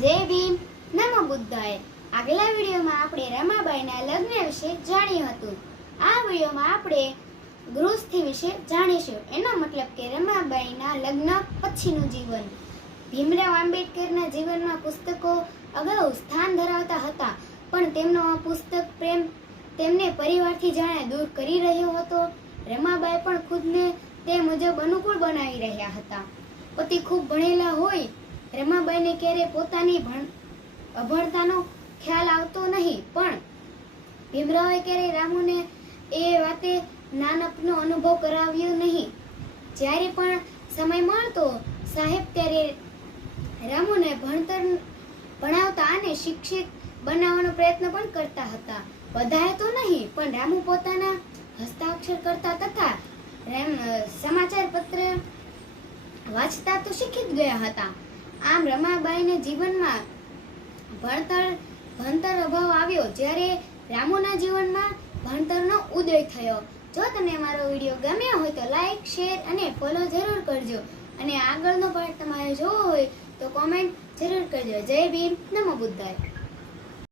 જય ભીમ, નમો બુદ્ધાય। આગલા વિડીયોમાં આપણે રમાબાઈના લગ્ન વિશે જાણ્યું હતું। આ વિડીયોમાં આપણે ગૃહસ્થી વિશે જાણીશું। એનો મતલબ કે રમાબાઈના લગ્ન પછીનું જીવન। ભીમરાવ આંબેડકરના જીવનમાં પુસ્તકો અગાઉ સ્થાન ધરાવતા હતા, પણ તેમનો આ પુસ્તક પ્રેમ તેમને પરિવારથી જાણે દૂર કરી રહ્યો હતો। રમાબાઈ પણ ખુદને તે મુજબ અનુકૂળ બનાવી રહ્યા હતા। પતિ ખૂબ ભણેલા હોય રમાબાઈને ક્યારે પોતાની અભણતાનો ખ્યાલ આવતો નહીં, પણ ભીમરાવે ક્યારે રામુને એ વાતે નાનપનો અનુભવ કરાવ્યો નહીં। જ્યારે પણ સમય મળતો સાહેબ ત્યારે રામુને ભણાવતા અને શિક્ષિત બનાવવાનો પ્રયત્ન પણ કરતા હતા। બધાએ તો નહીં, પણ રામુ પોતાના હસ્તાક્ષર કરતા તથા સમાચાર પત્ર વાંચતા તો શીખી જ ગયા હતા। આમ રમાબાઈને જીવનમાં ભણતર અભાવ આવ્યો, જ્યારે રામુના જીવનમાં ભણતરનો ઉદય થયો। જો તમને મારો વિડીયો ગમ્યો હોય તો લાઈક, શેર અને ફોલો જરૂર કરજો, અને આગળનો પાર્ટ તમારે જોવો હોય તો કોમેન્ટ જરૂર કરજો। જય ભીમ, નમો બુદ્ધાય।